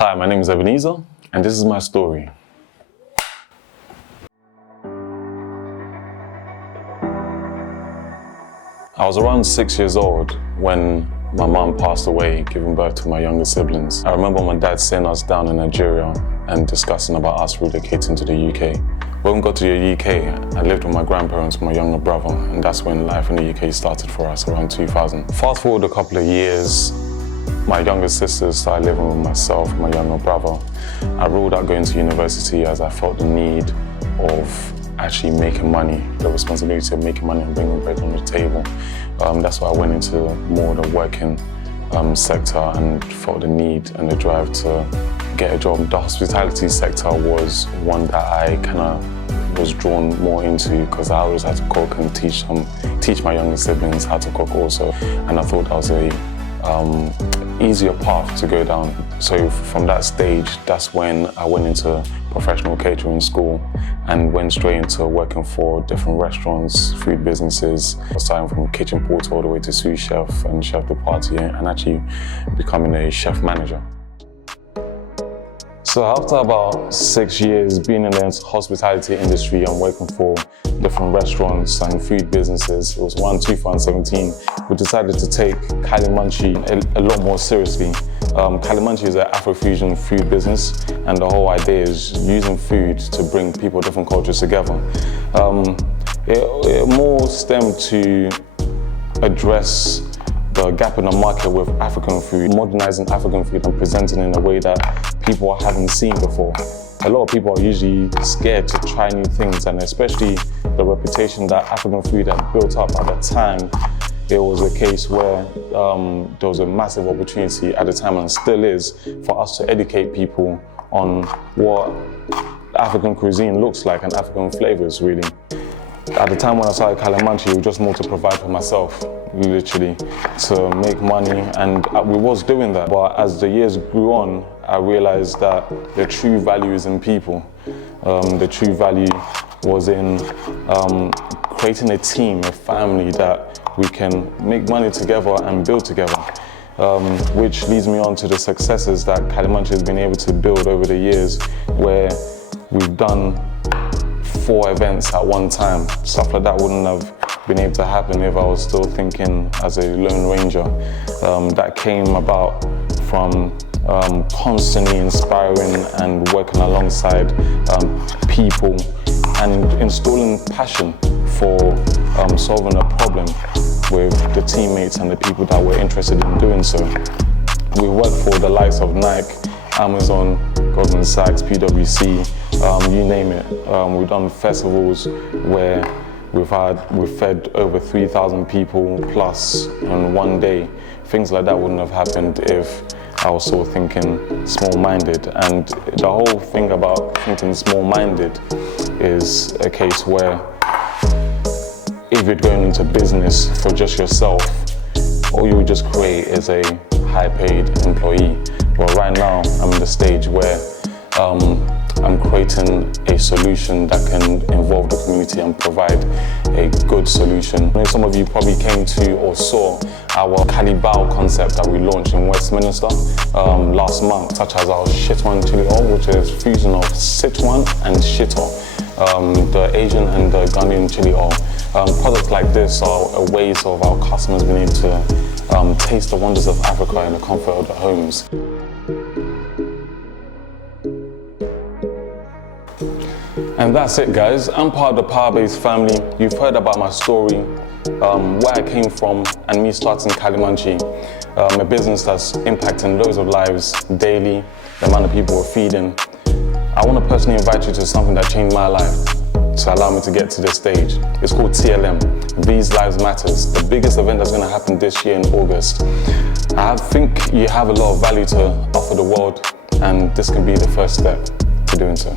Hi, my name is Ebenezer, and this is my story. I was around 6 years old when my mom passed away, giving birth to my younger siblings. I remember my dad sitting us down in Nigeria and discussing about us relocating to the UK. When we got to the UK, I lived with my grandparents and my younger brother, and that's when life in the UK started for us, around 2000. Fast forward a couple of years, my younger sisters started living with myself and my younger brother. I ruled out going to university as I felt the need of actually making money, the responsibility of making money and bringing bread on the table. That's why I went into more the working sector and felt the need and the drive to get a job. The hospitality sector was one that I kind of was drawn more into because I always had to cook and teach my younger siblings how to cook also. And I thought that was a easier path to go down. So from that stage, that's when I went into professional catering school and went straight into working for different restaurants, food businesses, starting from kitchen porter all the way to sous chef and chef de partie, and actually becoming a chef manager. So after about 6 years being in the hospitality industry and working for different restaurants and food businesses, it was around 2017, we decided to take Cally Munchy a lot more seriously. Cally Munchy is an Afro-fusion food business, and the whole idea is using food to bring people of different cultures together. It more stemmed to address the gap in the market with African food, modernizing African food and presenting in a way that people haven't seen before. A lot of people are usually scared to try new things, and especially the reputation that African food had built up at the time. It was a case where there was a massive opportunity at the time, and still is, for us to educate people on what African cuisine looks like and African flavors, really. At the time when I started Cally Munchy, it was just more to provide for myself, literally, to make money, and we was doing that. But as the years grew on, I realized that the true value is in people. The true value was in creating a team, a family that we can make money together and build together, which leads me on to the successes that Cally Munchy has been able to build over the years, where we've done 4 events at one time. Stuff like that wouldn't have been able to happen if I was still thinking as a lone ranger. That came about from constantly inspiring and working alongside people and installing passion for solving a problem with the teammates and the people that were interested in doing so. We worked for the likes of Nike, Amazon, Goldman Sachs, PwC, you name it. We've done festivals where we've fed over 3,000 people plus in one day. Things like that wouldn't have happened if I was sort of thinking small-minded. And the whole thing about thinking small-minded is a case where if you're going into business for just yourself, all you would just create is a high-paid employee. But right now, I'm in the stage where I'm creating a solution that can involve the community and provide a good solution. I know some of you probably came to or saw our Cali Bao concept that we launched in Westminster last month, such as our Sichuan chili oil, which is a fusion of Sichuan and Shito, the Asian and the Ghanaian chili oil. Products like this are ways of our customers being able to taste the wonders of Africa in the comfort of their homes. And that's it, guys. I'm part of the Powerbase family. You've heard about my story, where I came from, and me starting Cally Munchy, a business that's impacting loads of lives daily, the amount of people we're feeding. I want to personally invite you to something that changed my life to allow me to get to this stage. It's called TLM, These Lives Matters, the biggest event that's going to happen this year in August. I think you have a lot of value to offer the world, and this can be the first step to doing so.